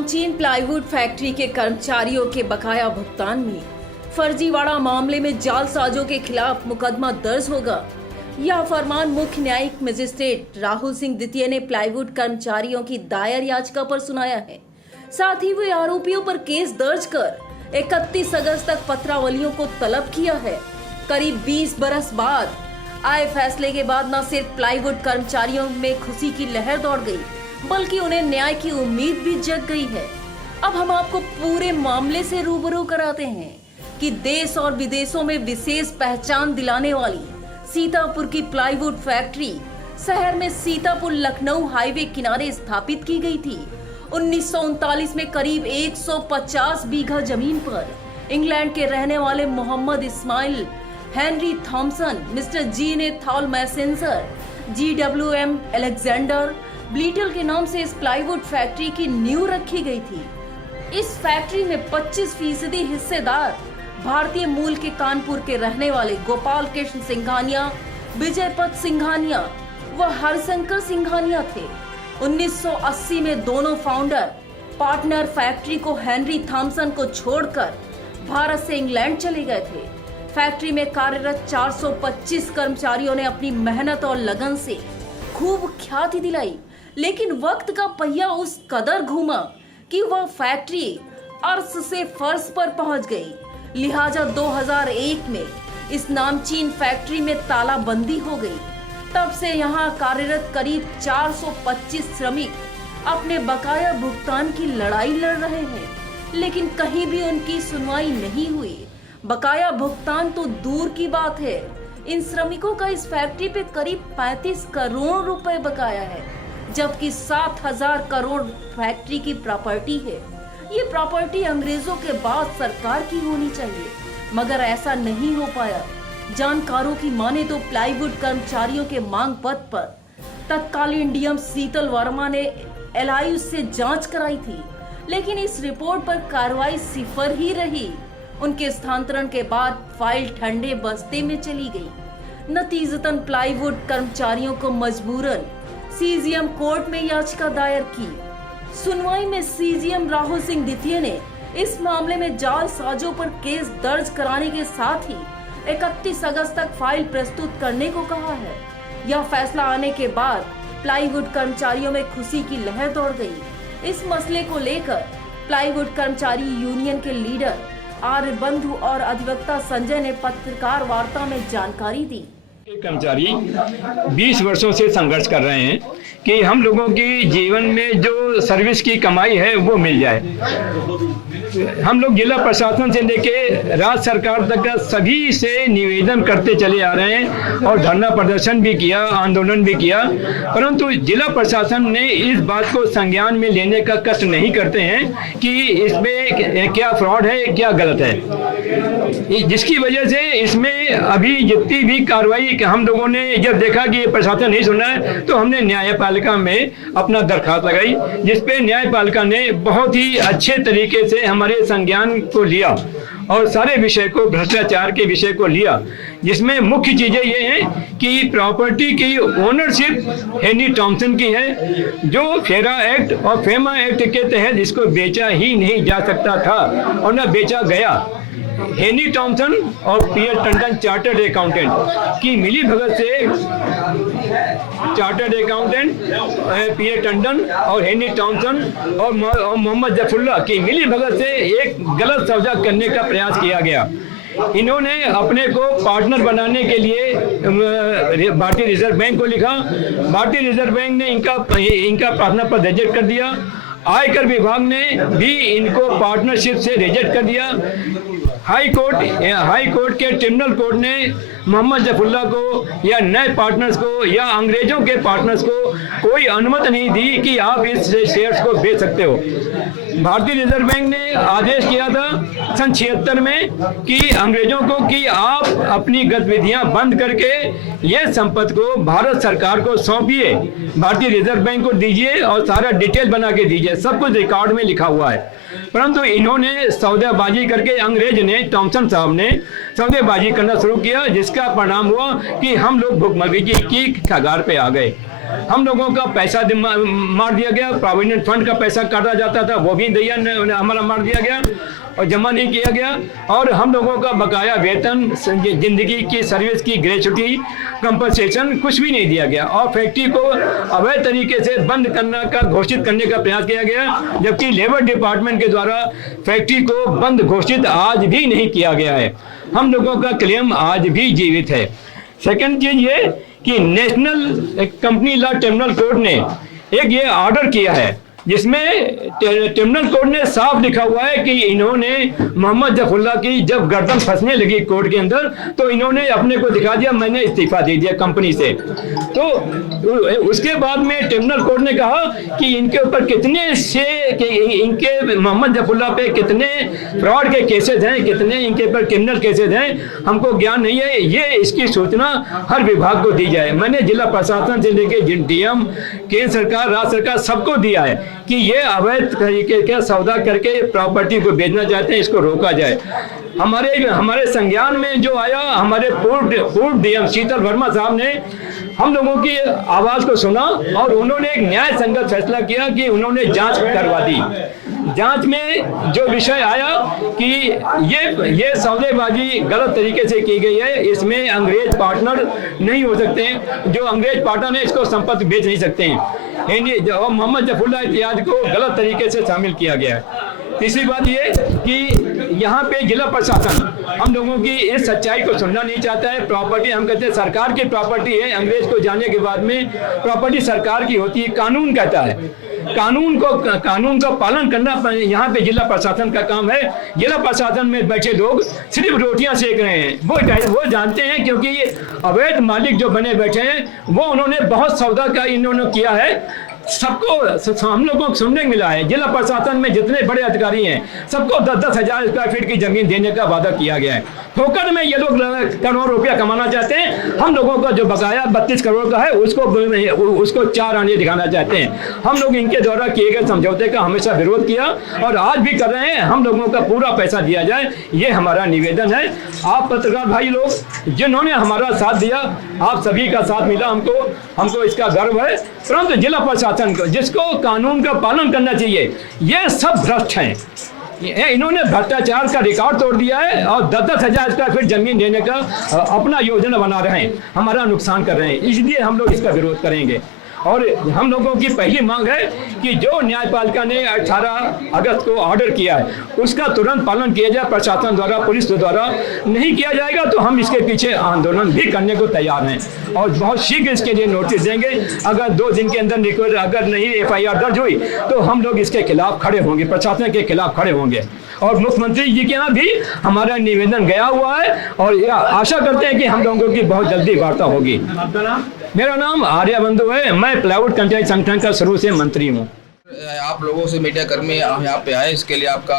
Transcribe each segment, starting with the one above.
नामचीन plywood factory के कर्मचारियों के बकाया भुगतान में फर्जीवाड़ा मामले में जालसाजों के खिलाफ मुकदमा दर्ज होगा। यह फरमान मुख्य न्यायिक मजिस्ट्रेट राहुल सिंह द्वितीय ने प्लाईवुड कर्मचारियों की दायर याचिका पर सुनाया है। साथ ही वे आरोपियों पर केस दर्ज कर 31 अगस्त तक पत्रावलियों को तलब किया है। करीब 20 बरस बाद आए फैसले के बाद न सिर्फ प्लाईवुड कर्मचारियों में खुशी की लहर दौड़ गई, बल्कि उन्हें न्याय की उम्मीद भी जग गई है। अब हम आपको पूरे मामले से रूबरू कराते हैं कि देश और विदेशों में विशेष पहचान दिलाने वाली सीतापुर की प्लाईवुड फैक्ट्री शहर में सीतापुर लखनऊ हाईवे किनारे स्थापित की गई थी। 1939 में करीब 150 बीघा जमीन पर इंग्लैंड के रहने वाले Mohammad Ismail Henry Thomson, mister जी ने थॉल मैसेंजर, GWM अलेक्जेंडर ब्लीटल के नाम से इस प्लाईवुड फैक्ट्री की नींव रखी गई थी। इस फैक्ट्री में 25% हिस्सेदार भारतीय मूल के कानपुर के रहने वाले गोपाल कृष्ण सिंघानिया, विजयपत सिंघानिया व हरशंकर सिंघानिया थे। 1980 में दोनों फाउंडर पार्टनर फैक्ट्री को हेनरी थॉमसन को छोड़कर भारत से इंग्लैंड चले गए थे। फैक्ट्री में कार्यरत 425 कर्मचारियों ने अपनी मेहनत और लगन से खूब ख्याति दिलाई, लेकिन वक्त का पहिया उस कदर घूमा कि वह फैक्ट्री अर्श से फर्श पर पहुंच गई। लिहाजा 2001 में इस नामचीन फैक्ट्री में तालाबंदी हो गई। तब से यहां कार्यरत करीब 425 श्रमिक अपने बकाया भुगतान की लड़ाई लड़ रहे हैं, लेकिन कहीं भी उनकी सुनवाई नहीं हुई। बकाया भुगतान तो दूर की बात है, इन श्रमिकों का इस फैक्ट्री पे करीब 35 करोड़ रुपए बकाया है, जबकि 7,000 करोड़ फैक्ट्री की प्रॉपर्टी है। ये प्रॉपर्टी अंग्रेजों के बाद सरकार की होनी चाहिए, मगर ऐसा नहीं हो पाया। जानकारों की माने तो प्लाईवुड कर्मचारियों के मांग पत्र पर तत्कालीन डीएम शीतल वर्मा ने LIU से जांच कराई थी, लेकिन इस रिपोर्ट पर कार्रवाई सिफर ही रही। उनके स्थानांतरण के बाद फाइल ठंडे बस्ते में चली गई। नतीजतन प्लाईवुड कर्मचारियों को मजबूरन CGM कोर्ट में याचिका दायर की। सुनवाई में CGM राहुल सिंह द्वितीय ने इस मामले में जालसाजों पर केस दर्ज कराने के साथ ही 31 अगस्त तक फाइल प्रस्तुत करने को कहा है। यह फैसला आने के बाद प्लाईवुड कर्मचारियों में खुशी की लहर दौड़ गई। इस मसले को लेकर प्लाईवुड कर्मचारी यूनियन के लीडर आर्य बंधु और अधिवक्ता संजय ने पत्रकार वार्ता में जानकारी दी। कर्मचारी 20 वर्षों से संघर्ष कर रहे हैं कि हम लोगों की जीवन में जो सर्विस की कमाई है वो मिल जाए। हम लोग जिला प्रशासन से लेके राज्य सरकार तक का सभी से निवेदन करते चले आ रहे हैं और धरना प्रदर्शन भी किया, आंदोलन भी किया, परंतु जिला प्रशासन ने इस बात को संज्ञान में लेने का कष्ट नहीं करते हैं कि इसमें क्या फ्रॉड है, क्या गलत है, जिसकी वजह से इसमें अभी जितनी भी कार्रवाई हम लोगों ने जब देखा कि प्रशासन नहीं सुना है तो हमने न्यायपालिका में अपना दरखास्त लगाई, जिसपे न्यायपालिका ने बहुत ही अच्छे तरीके से हमारे संज्ञान को लिया और सारे विषय को, भ्रष्टाचार के विषय को लिया, जिसमें मुख्य चीजें ये हैं कि प्रॉपर्टी की ओनरशिप हेनरी थॉमसन की है, जो फेरा एक्ट और फेमा एक्ट के तहत इसको बेचा ही नहीं जा सकता था और न बेचा गया। हेनरी थॉमसन और पीएल टंडन चार्टर्ड अकाउंटेंट की मिली भगत से चार्टर्ड अकाउंटेंट पीएल टंडन और हेनरी थॉमसन और मोहम्मद जफरुल्लाह की मिली भगत से एक गलत सौदा करने का प्रयास किया गया। इन्होंने अपने को पार्टनर बनाने के लिए भारतीय रिजर्व बैंक को लिखा। भारतीय रिजर्व बैंक ने इनका पार्टनर पर रिजेक्ट कर दिया। आयकर विभाग ने भी इनको पार्टनरशिप से रिजेक्ट कर दिया। हाई कोर्ट के ट्रिब्यूनल कोर्ट ने मोहम्मद जफरुल्लाह को या नए पार्टनर्स को या अंग्रेजों के पार्टनर्स को कोई अनुमति नहीं दी कि आप इस शेयर्स को बेच सकते हो। भारतीय रिजर्व बैंक ने आदेश किया था सन 76 में कि अंग्रेजों को कि आप अपनी गतिविधियां बंद करके ये संपत्ति को भारत सरकार को सौंपिए, भारतीय रिजर्व बैंक को दीजिए और सारा डिटेल बना के दीजिए, सब कुछ रिकॉर्ड में लिखा हुआ है। परंतु इन्होंने सौदेबाजी करके, अंग्रेज ने, थॉमसन साहब ने सौदेबाजी करना शुरू किया, जिसका परिणाम हुआ कि हम लोग भुखमरी की कगार पे आ गए। हम लोगों का पैसा मार दिया गया, प्रोविडेंट फंड का पैसा काटा जाता था वो भी दैया ने हमारा मार दिया गया और जमा नहीं किया गया। और हम लोगों का बकाया वेतन, जिंदगी की सर्विस की ग्रेच्युटी, कंपनसेशन कुछ भी नहीं दिया गया और फैक्ट्री को अवैध तरीके से बंद करने का घोषित करने का प्रयास किया गया, जबकि लेबर डिपार्टमेंट के द्वारा फैक्ट्री को बंद घोषित आज भी नहीं किया गया है। हम लोगों का क्लेम आज भी जीवित है। सेकंड चीज ये कि national company law tribunal court ने एक ये ऑर्डर किया है जिसमें ट्रिब्यूनल कोर्ट ने साफ लिखा हुआ है कि इन्होंने मोहम्मद जफरुल्लाह की जब गर्दन फंसने लगी कोर्ट के अंदर तो इन्होंने अपने को दिखा दिया, मैंने इस्तीफा दे दिया कंपनी से। तो उसके बाद में ट्रिब्यूनल कोर्ट ने कहा कि इनके ऊपर कितने से इनके मोहम्मद जफरुल्लाह पे कितने फ्रॉड के केसेज हैं, कितने इनके ऊपर क्रिमिनल केसेज हैं, हमको ज्ञान नहीं है। ये इसकी सूचना हर विभाग को दी जाए। मैंने जिला प्रशासन से लेकर डीएम, केंद्र सरकार, राज्य सरकार सबको दिया है कि ये अवैध तरीके का सौदा करके प्रॉपर्टी को बेचना चाहते हैं, इसको रोका जाए। हमारे संज्ञान में जो आया, हमारे पूर्व डीएम शीतल वर्मा साहब ने हम लोगों की आवाज को सुना और उन्होंने एक न्याय संगत फैसला किया कि उन्होंने जांच करवा दी। जांच में जो विषय आया कि ये सौदेबाजी गलत तरीके से की गई है, इसमें अंग्रेज पार्टनर नहीं हो सकते हैं, जो अंग्रेज पार्टनर है इसको संपत्ति बेच नहीं सकते हैं। मोहम्मद जफरुल्लाह इत्यादि को गलत तरीके से शामिल किया गया है। तीसरी बात ये कि यहाँ पे जिला प्रशासन हम लोगों की इस सच्चाई को सुनना नहीं चाहता है। प्रॉपर्टी हम कहते हैं सरकार की प्रॉपर्टी है, अंग्रेज को जाने के बाद में प्रॉपर्टी सरकार की होती है, कानून कहता है। कानून का पालन करना यहाँ पे जिला प्रशासन का काम है। जिला प्रशासन में बैठे लोग सिर्फ रोटियां सेक रहे हैं, वो जानते हैं क्योंकि ये अवैध मालिक जो बने बैठे हैं वो उन्होंने बहुत सौदा का इन्होंने किया है। सबको हम लोगों को सुनने मिला है जिला प्रशासन में जितने बड़े अधिकारी हैं सबको 10-10 हजार स्क्वायर फीट की जमीन देने का वादा किया गया है। फोकट में ये लोग करोड़ रुपया कमाना चाहते हैं। हम लोगों का जो बकाया 32 करोड़ का है उसको 4 आने दिखाना चाहते हैं। हम लोग इनके द्वारा किए गए समझौते का हमेशा विरोध किया और आज भी कर रहे हैं। हम लोगों का पूरा पैसा दिया जाए, ये हमारा निवेदन है। आप पत्रकार भाई लोग जिन्होंने हमारा साथ दिया, आप सभी का साथ मिला, हमको इसका गर्व है। परंतु जिला प्रशासन को, जिसको कानून का पालन करना चाहिए, ये सब भ्रष्ट हैं। इन्होंने भ्रष्टाचार का रिकॉर्ड तोड़ दिया है और 10-10 हजार स्क्वायर फीट जमीन देने का अपना योजना बना रहे हैं, हमारा नुकसान कर रहे हैं। इसलिए हम लोग इसका विरोध करेंगे और हम लोगों की पहली मांग है कि जो न्यायपालिका ने 18 अगस्त को ऑर्डर किया है उसका तुरंत पालन किया जाए प्रशासन द्वारा, पुलिस द्वारा। नहीं किया जाएगा तो हम इसके पीछे आंदोलन भी करने को तैयार हैं और बहुत शीघ्र इसके लिए नोटिस देंगे। अगर 2 दिन के अंदर अगर नहीं FIR दर्ज हुई तो हम लोग इसके खिलाफ खड़े होंगे, प्रशासन के खिलाफ खड़े होंगे। और मुख्यमंत्री जी के यहाँ भी हमारा निवेदन गया हुआ है और आशा करते हैं कि हम लोगों की बहुत जल्दी वार्ता होगी। आपका नाम? मेरा नाम आर्या बंधु है, मैं प्लाईवुड कंट्राक्ट संगठन का शुरू से मंत्री हूँ। आप लोगों से मीडिया कर्मी यहाँ पे आए, इसके लिए आपका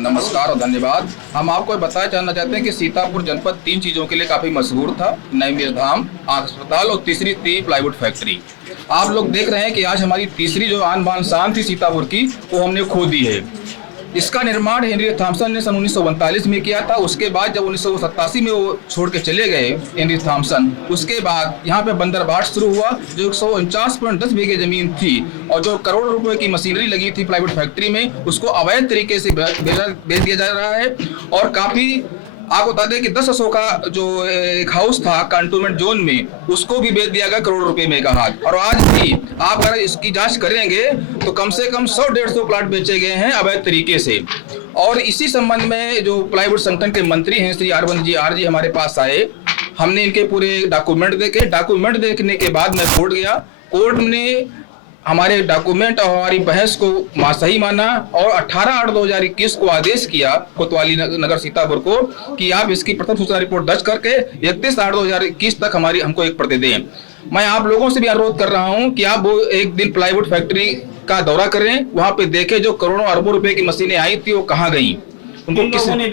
नमस्कार और धन्यवाद। हम आपको बताना चाहना चाहते हैं कि सीतापुर जनपद 3 चीज़ों के लिए काफ़ी मशहूर था, नईमीर धाम, अस्पताल और तीसरी थी प्लाईवुड फैक्ट्री। आप लोग देख रहे हैं कि आज हमारी तीसरी जो आन बान शान थी सीतापुर की, वो हमने खो दी है। इसका निर्माण हेनरी थॉमसन ने सन 1939 में किया था। उसके बाद जब 1987 में वो छोड़ के चले गए हेनरी थॉमसन, उसके बाद यहाँ पे बंदरबाट शुरू हुआ जो 149.10 बीघे जमीन थी और जो करोड़ों रुपए की मशीनरी लगी थी प्लाईवुड फैक्ट्री में, उसको अवैध तरीके से बेच दिया जा रहा है। और काफ़ी आपको बता दें कि 10 असो का जो एक हाउस था कंटोनमेंट जोन में, उसको भी बेच दिया गया करोड़ रुपए में का हाथ। और आज भी आप अगर इसकी जांच करेंगे तो कम से कम 100-150 प्लाट बेचे गए हैं अवैध तरीके से। और इसी संबंध में जो प्लाईवुड संगठन के मंत्री हैं श्री आर जी हमारे पास आए। हमने इनके पूरे डॉक्यूमेंट देखने के बाद मैं कोर्ट गया। कोर्ट ने हमारे डॉक्यूमेंट और हमारी बहस को सही माना और 18/8/2021 को आदेश किया कोतवाली नगर सीतापुर को कि आप इसकी प्रथम सूचना रिपोर्ट दर्ज करके 31/8/2021 तक हमको एक प्रति दें। मैं आप लोगों से भी अनुरोध कर रहा हूं कि आप वो एक दिन प्लाईवुड फैक्ट्री का दौरा करें, वहां पे देखें जो करोड़ों अरबों रुपए की मशीनें आई थी वो कहाँ गई, उनको किसने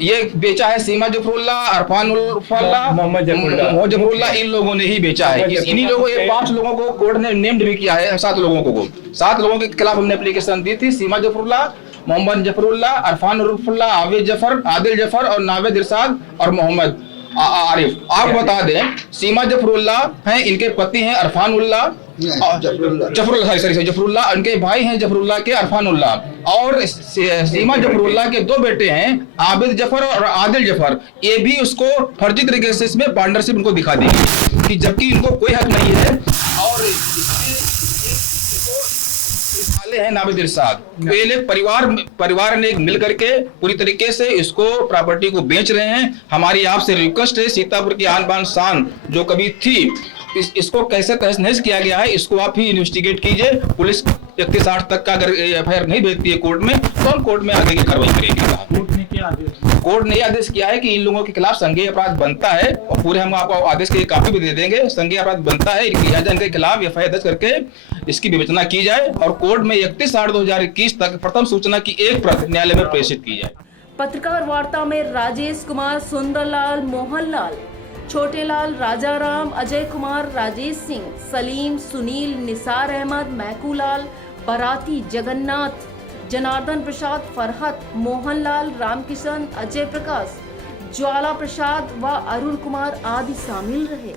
ये बेचा है। सीमा जफरुल्लाह, अरफान उल्लाह, मोहम्मद जफरुल्लाह, इन लोगों ने ही बेचा है। इन्हीं लोगों, 5 लोगों को कोर्ट ने नेम्ड भी किया है, 7 लोगों को 7 लोगों के खिलाफ हमने एप्लीकेशन दी थी। सीमा जफरुल्लाह, मोहम्मद जफरुल्लाह, अरफान उल्लाह, आदिल जफर और नावेद इरशाद और मोहम्मद आरिफ। आप बता दें, सीमा जफरुल्लाह हैं, इनके पति हैं अरफान उल्लाह, जफरुल्लाह, सॉरी जफरुल्लाह, उनके भाई हैं जफरुल्लाह के अरफानुल्लाह, और सीमा जफरुल्लाह के 2 बेटे हैं, आबिद जफर और आदिल जफर। ये भी उसको फर्जी तरीके से इसमें पार्टनरशिप उनको दिखा दी कि जबकि इनको कोई हक नहीं है। और साले हैं नाबिद इरशाद, पहले परिवार ने मिल करके पूरी तरीके से इसको प्रॉपर्टी को बेच रहे हैं। हमारी आपसे रिक्वेस्ट है, सीतापुर की आन बान शान जो कभी थी, इसको कैसे तहस नहस किया गया है, इसको आप ही इन्वेस्टिगेट कीजिए। पुलिस 31/8 तक का अगर एफआईआर नहीं भेजती है कोर्ट में, तो हम कोर्ट में आगे की कार्रवाई करेंगे। कोर्ट ने यह आदेश किया है कि इन लोगों के खिलाफ संज्ञेय अपराध बनता है, और पूरे हम आपको आदेश की कॉपी भी दे देंगे। संज्ञेय अपराध बनता है, लिहाजा इनके खिलाफ एफआईआर दर्ज करके इसकी विवेचना की जाए और कोर्ट में 31/8/2021 तक प्रथम सूचना की एक प्रत न्यायालय में प्रेषित की जाए। पत्रकार वार्ता में राजेश कुमार, सुंदरलाल, मोहनलाल, छोटेलाल, राजाराम, अजय कुमार, राजेश सिंह, सलीम, सुनील, निसार अहमद, महकूलाल, बराती, जगन्नाथ, जनार्दन प्रसाद, फरहत, मोहनलाल, रामकिशन, अजय प्रकाश, ज्वाला प्रसाद व अरुण कुमार आदि शामिल रहे।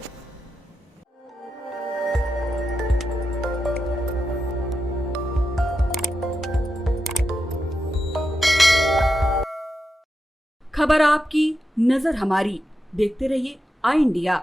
खबर आपकी, नजर हमारी। देखते रहिए आई इंडिया।